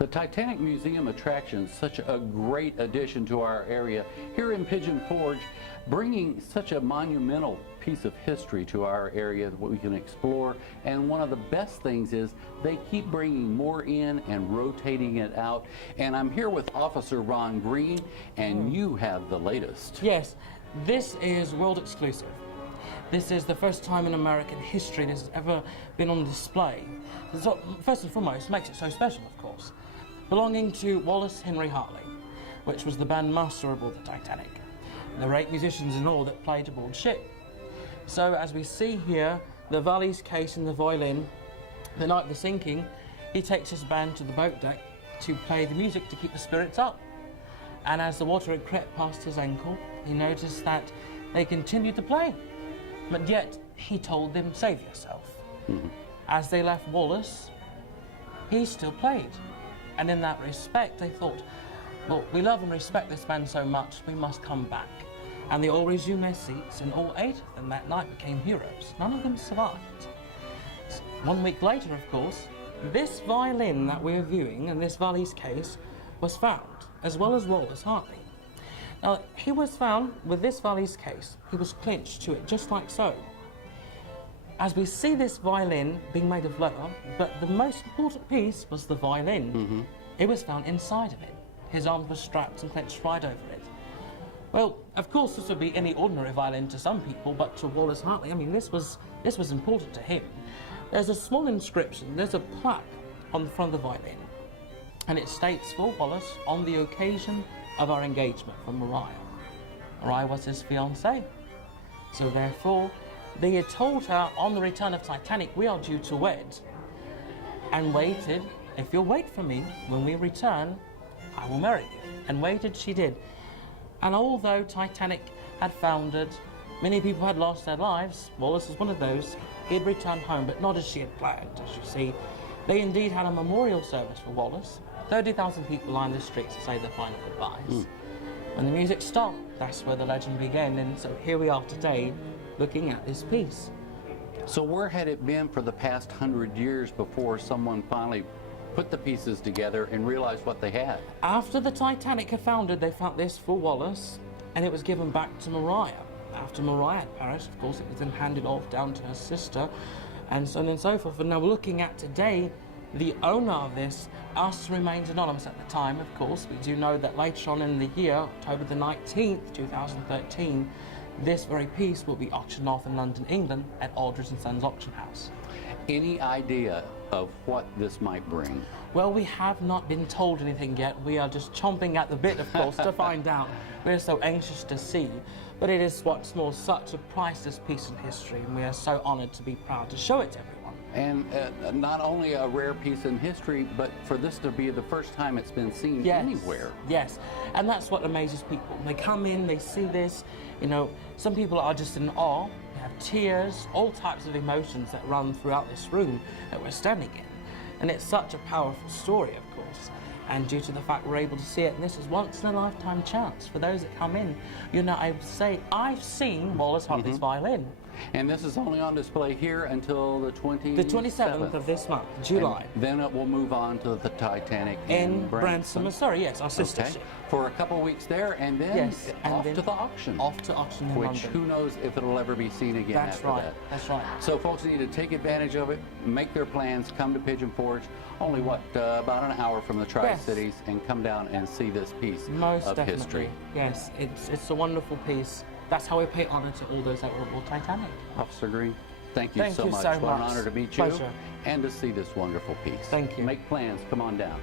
The Titanic Museum Attraction is such a great addition to our area here in Pigeon Forge, bringing such a monumental piece of history to our area that we can explore. And one of the best things is they keep bringing more in and rotating it out. And I'm here with Officer Ron Green, and you have the latest. Yes, this is world exclusive. This is the first time in American history this has ever been on display. So, first and foremost, makes it so special, of course. Belonging to Wallace Henry Hartley, which was the bandmaster aboard the Titanic. There were 8 musicians in all that played aboard ship. So, as we see here, the Valleys case and the violin, the night of the sinking, he takes his band to the boat deck to play the music to keep the spirits up. And as the water had crept past his ankle, he noticed that they continued to play. But yet, he told them, save yourself. As they left Wallace, he still played. And in that respect, they thought, well, we love and respect this band so much, we must come back. And they all resumed their seats, and all 8 of them that night became heroes. None of them survived. 1 week later, of course, this violin that we're viewing, and this Valleys case, was found, as well as Wallace Hartley. Now, he was found with this Valleys case. He was clinched to it, just like so. As we see this violin being made of leather, but the most important piece was the violin. It was found inside of it. His arms were strapped and clenched right over it. Well, of course, this would be any ordinary violin to some people, but to Wallace Hartley, I mean, this was important to him. There's a small inscription, there's a plaque on the front of the violin, and it states for Wallace, on the occasion of our engagement from Mariah. Mariah was his fiancée. So therefore, they had told her on the return of Titanic, we are due to wed, and waited, if you'll wait for me, when we return, I will marry you. And waited she did. And although Titanic had foundered, many people had lost their lives, Wallace was one of those. He had returned home, but not as she had planned, as you see. They indeed had a memorial service for Wallace. 30,000 people lined the streets to say their final goodbyes. When the music stopped, that's where the legend began, and so here we are today, looking at this piece. So where had it been for the past 100 years before someone finally put the pieces together and realized what they had? After the Titanic had foundered, they found this for Wallace, and it was given back to Mariah. After Mariah had perished, of course, it was then handed off down to her sister, and so on and so forth. And now looking at today, the owner of this remains anonymous at the time, of course. We do know that later on in the year, October the 19th, 2013, this very piece will be auctioned off in London, England at Aldridge & Sons Auction House. Any idea of what this might bring? Well, we have not been told anything yet. We are just chomping at the bit, of course, to find out. We're so anxious to see. But it is what's more, such a priceless piece in history, and we are so honoured to be proud to show it to everyone. And not only a rare piece in history, but for this to be the first time it's been seen anywhere. Yes, and that's what amazes people. They come in, they see this, you know, some people are just in awe, they have tears, all types of emotions that run throughout this room that we're standing in. And it's such a powerful story, of course. And due to the fact we're able to see it, and this is once in a lifetime chance for those that come in, you're now able to say, I've seen Wallace Hartley's violin. And this is only on display here until the 27th. The 27th of this month, July. And then it will move on to the Titanic in Branson, Missouri. Yes, our sister ship. For a couple weeks there, and then off to the auction. Off to auction in London. Which, who knows if it'll ever be seen again after that. That's right. So folks need to take advantage of it, make their plans, come to Pigeon Forge, only about an hour from the Tri-Cities, and come down and see this piece of history. Yes, it's a wonderful piece. That's how we pay honor to all those that were aboard Titanic. Officer Green, thank you so much. What an honor to meet you and to see this wonderful piece. Thank you. Make plans, come on down.